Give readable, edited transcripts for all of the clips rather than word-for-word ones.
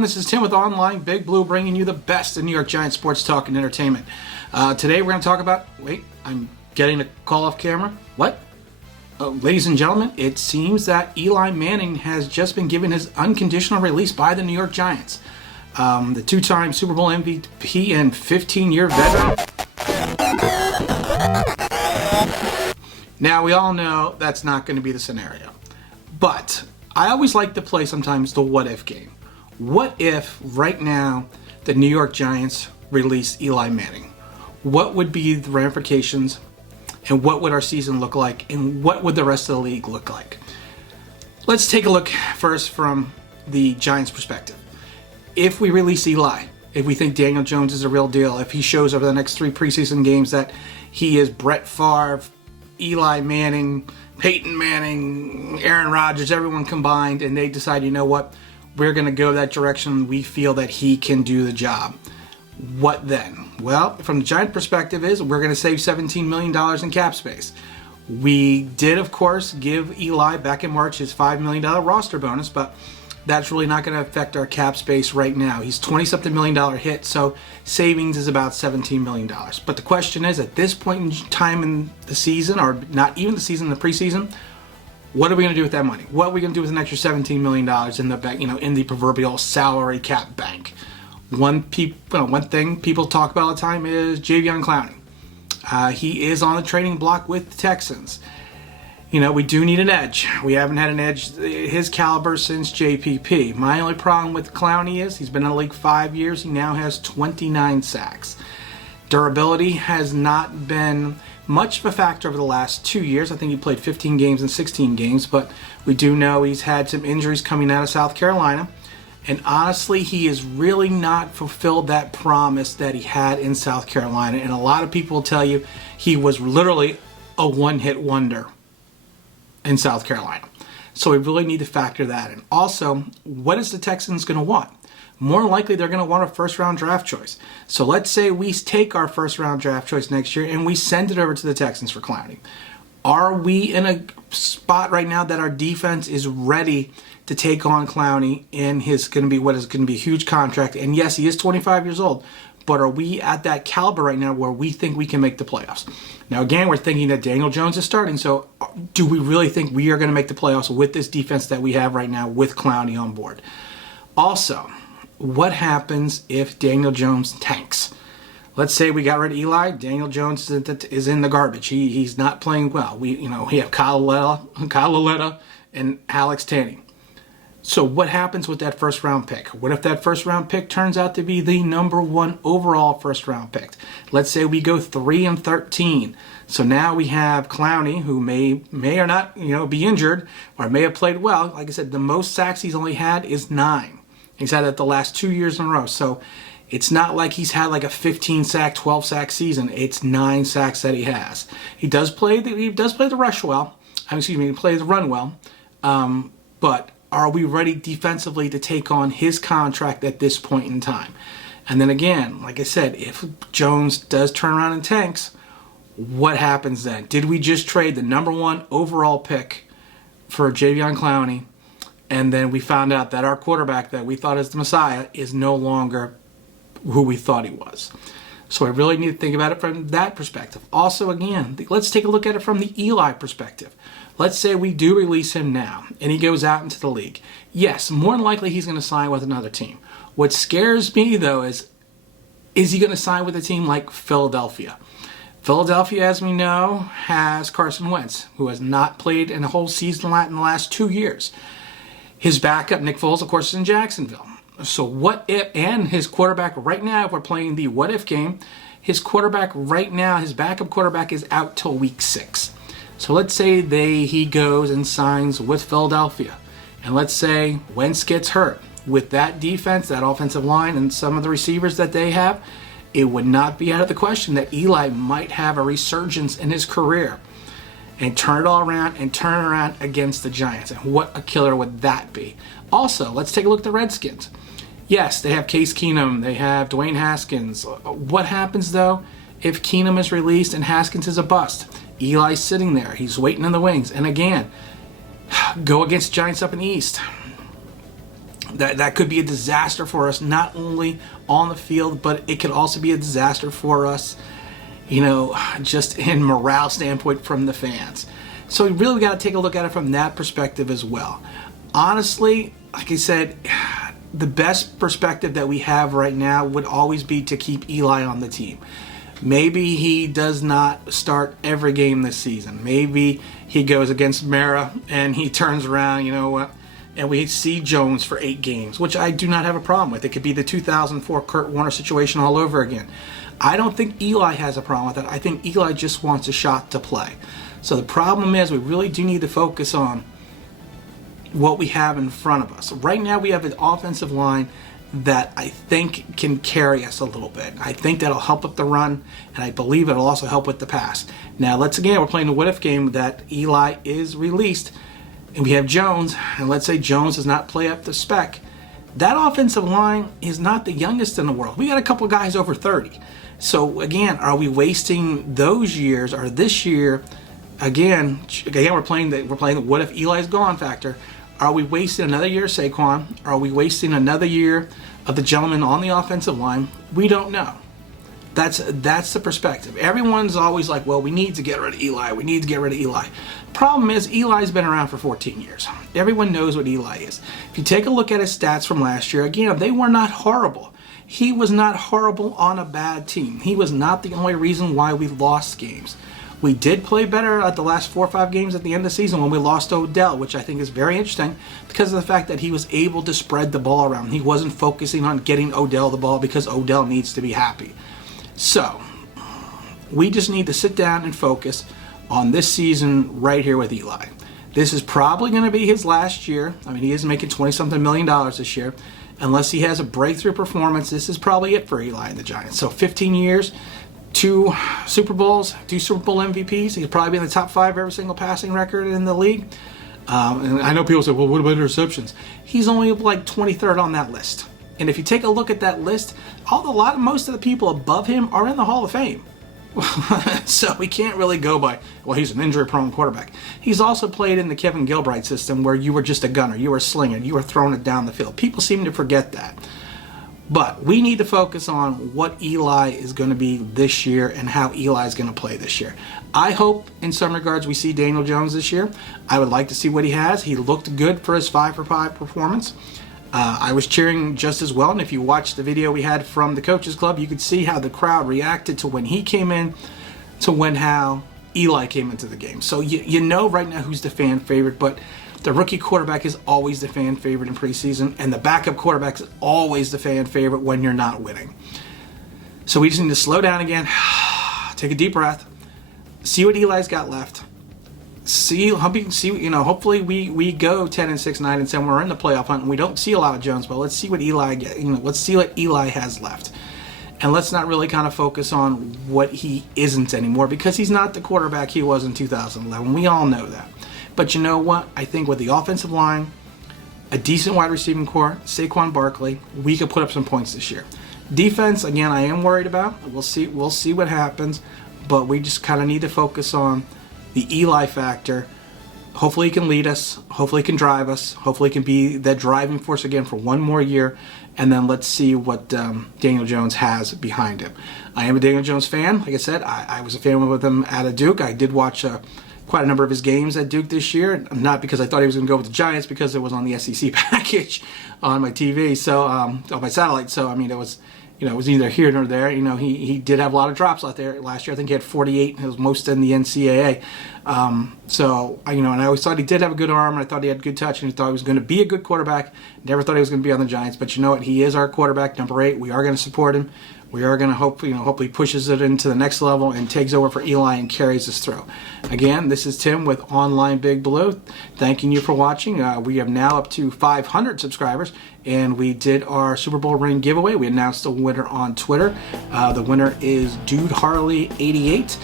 everyone, this is Tim with Online Big Blue, bringing you the best in New York Giants sports talk and entertainment. Today we're going to talk about, wait, I'm getting a call off camera. What? Ladies and gentlemen, it seems that Eli Manning has just been given his unconditional release by the New York Giants. The two-time Super Bowl MVP and 15-year veteran. Now, we all know that's not going to be the scenario. But I always like to play sometimes the what-if game. What if right now the New York Giants release Eli Manning? What would be the ramifications, and what would our season look like, and what would the rest of the league look like? Let's take a look first from the Giants' perspective. If we release Eli, if we think Daniel Jones is a real deal, if he shows over the next 3 preseason games that he is Brett Favre, Eli Manning, Peyton Manning, Aaron Rodgers, everyone combined, and they decide, you know what, we're going to go that direction, we feel that he can do the job. What then? Well, from the Giant perspective is we're going to save $17 million in cap space. We did, of course, give Eli back in March his $5 million roster bonus, but that's really not going to affect our cap space right now. He's $20-something million hit, so savings is about $17 million. But the question is, at this point in time in the season, or not even the season, the preseason, what are we going to do with that money? What are we going to do with an extra $17 million in the bank, in the proverbial salary cap bank? One thing people talk about all the time is Jadeveon Clowney. He is on the trading block with the Texans. We do need an edge. We haven't had an edge his caliber since JPP. My only problem with Clowney is he's been in the league 5 years. He now has 29 sacks. Durability has not been much of a factor over the last 2 years. I think he played 15 games and 16 games, but we do know he's had some injuries coming out of South Carolina. And honestly, he has really not fulfilled that promise that he had in South Carolina. And a lot of people will tell you he was literally a one-hit wonder in South Carolina. So we really need to factor that in. Also, what is the Texans going to want? More likely, they're going to want a first-round draft choice. So let's say we take our first-round draft choice next year and we send it over to the Texans for Clowney. Are we in a spot right now that our defense is ready to take on Clowney in his going to be what is going to be a huge contract? And yes, he is 25 years old, but are we at that caliber right now where we think we can make the playoffs? Now, again, we're thinking that Daniel Jones is starting, so do we really think we are going to make the playoffs with this defense that we have right now with Clowney on board? Also, what happens if Daniel Jones tanks? Let's say we got rid of Eli. Daniel Jones is in the garbage. He's not playing well. We have Kyle Lauletta and Alex Tanney. So what happens with that first round pick? What if that first round pick turns out to be the number 1 overall first round pick? Let's say we go 3-13. So now we have Clowney, who may or not be injured or may have played well. Like I said, the most sacks he's only had is 9. He's had it the last 2 years in a row. So it's not like he's had like a 15-sack, 12-sack season. It's 9 sacks that he has. He does play the rush well. He plays the run well. But are we ready defensively to take on his contract at this point in time? And then again, like I said, if Jones does turn around and tanks, what happens then? Did we just trade the number 1 overall pick for Jadeveon Clowney, and then we found out that our quarterback that we thought is the Messiah is no longer who we thought he was? So I really need to think about it from that perspective. Also, again, let's take a look at it from the Eli perspective. Let's say we do release him now and he goes out into the league. Yes, more than likely he's going to sign with another team. What scares me, though, is he going to sign with a team like Philadelphia? Philadelphia, as we know, has Carson Wentz, who has not played in a whole season in the last 2 years. His backup, Nick Foles, of course, is in Jacksonville. So what if, and his quarterback right now, if we're playing the what-if game, his quarterback right now, his backup quarterback is out till week 6. So let's say he goes and signs with Philadelphia. And let's say Wentz gets hurt. With that defense, that offensive line, and some of the receivers that they have, it would not be out of the question that Eli might have a resurgence in his career and turn it all around and turn around against the Giants. And what a killer would that be? Also, let's take a look at the Redskins. Yes, they have Case Keenum. They have Dwayne Haskins. What happens, though, if Keenum is released and Haskins is a bust? Eli's sitting there. He's waiting in the wings. And again, go against Giants up in the East. That could be a disaster for us, not only on the field, but it could also be a disaster for us, just in morale standpoint from the fans. So we really got to take a look at it from that perspective as well. Honestly, like I said, the best perspective that we have right now would always be to keep Eli on the team. Maybe he does not start every game this season. Maybe he goes against Mara and he turns around, and we see Jones for 8 games, which I do not have a problem with. It could be the 2004 Kurt Warner situation all over again. I don't think Eli has a problem with that. I think Eli just wants a shot to play. So the problem is we really do need to focus on what we have in front of us. Right now we have an offensive line that I think can carry us a little bit. I think that'll help with the run, and I believe it'll also help with the pass. Now, we're playing the what-if game that Eli is released, and we have Jones, and let's say Jones does not play up to spec. That offensive line is not the youngest in the world. We got a couple guys over 30. So, again, are we wasting those years, or this year, again, we're playing the what if Eli's gone factor. Are we wasting another year of Saquon? Are we wasting another year of the gentleman on the offensive line? We don't know. That's the perspective. Everyone's always like, well, we need to get rid of Eli. We need to get rid of Eli. Problem is, Eli's been around for 14 years. Everyone knows what Eli is. If you take a look at his stats from last year, again, they were not horrible. He was not horrible on a bad team. He was not the only reason why we lost games. We did play better at the last 4 or 5 games at the end of the season when we lost Odell, which I think is very interesting because of the fact that he was able to spread the ball around. He wasn't focusing on getting Odell the ball because Odell needs to be happy. So, we just need to sit down and focus on this season right here with Eli. This is probably going to be his last year. I mean, he is making $20-something million this year. Unless he has a breakthrough performance, this is probably it for Eli and the Giants. So 15 years, 2 Super Bowls, 2 Super Bowl MVPs. He'll probably be in the top 5 every single passing record in the league. And I know people say, well, what about interceptions? He's only like 23rd on that list. And if you take a look at that list, most of the people above him are in the Hall of Fame. So we can't really go by, well, he's an injury-prone quarterback. He's also played in the Kevin Gilbride system where you were just a gunner. You were slinging. You were throwing it down the field. People seem to forget that. But we need to focus on what Eli is going to be this year and how Eli is going to play this year. I hope, in some regards, we see Daniel Jones this year. I would like to see what he has. He looked good for his 5-for-5 performance. I was cheering just as well, and if you watch the video we had from the Coaches Club, you could see how the crowd reacted to when he came in to how Eli came into the game. So you know right now who's the fan favorite, but the rookie quarterback is always the fan favorite in preseason, and the backup quarterback is always the fan favorite when you're not winning. So we just need to slow down again, take a deep breath, see what Eli's got left. Hopefully we go 10-6, 9-10. We're in the playoff hunt, and we don't see a lot of Jones, but let's see what Eli let's see what Eli has left, and let's not really kind of focus on what he isn't anymore because he's not the quarterback he was in 2011. We all know that. But you know what? I think with the offensive line, a decent wide receiving core, Saquon Barkley, we could put up some points this year. Defense, again, I am worried about. We'll see what happens, but we just kind of need to focus on the Eli factor. Hopefully he can lead us. Hopefully he can drive us. Hopefully he can be that driving force again for one more year. And then let's see what Daniel Jones has behind him. I am a Daniel Jones fan. Like I said, I was a fan with him at Duke. I did watch quite a number of his games at Duke this year. Not because I thought he was going to go with the Giants, because it was on the SEC package on my TV, so on my satellite. So I mean, it was either here nor there. He did have a lot of drops out there last year. I think he had 48. It was most in the NCAA. And I always thought he did have a good arm, and I thought he had good touch, and I thought he was going to be a good quarterback. Never thought he was going to be on the Giants, but you know what? He is our quarterback, number 8. We are going to support him. We are going to hopefully pushes it into the next level and takes over for Eli and carries us through. Again, this is Tim with Online Big Blue, thanking you for watching. We have now up to 500 subscribers, and we did our Super Bowl ring giveaway. We announced the winner on Twitter. The winner is Dude Harley 88.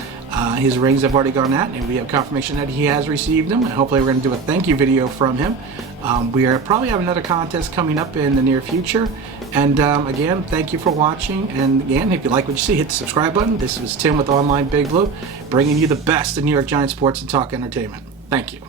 His rings have already gone out, and we have confirmation that he has received them. And hopefully, we're going to do a thank you video from him. We are probably have another contest coming up in the near future. And again, thank you for watching. And again, if you like what you see, hit the subscribe button. This was Tim with Online Big Blue, bringing you the best in New York Giants sports and talk entertainment. Thank you.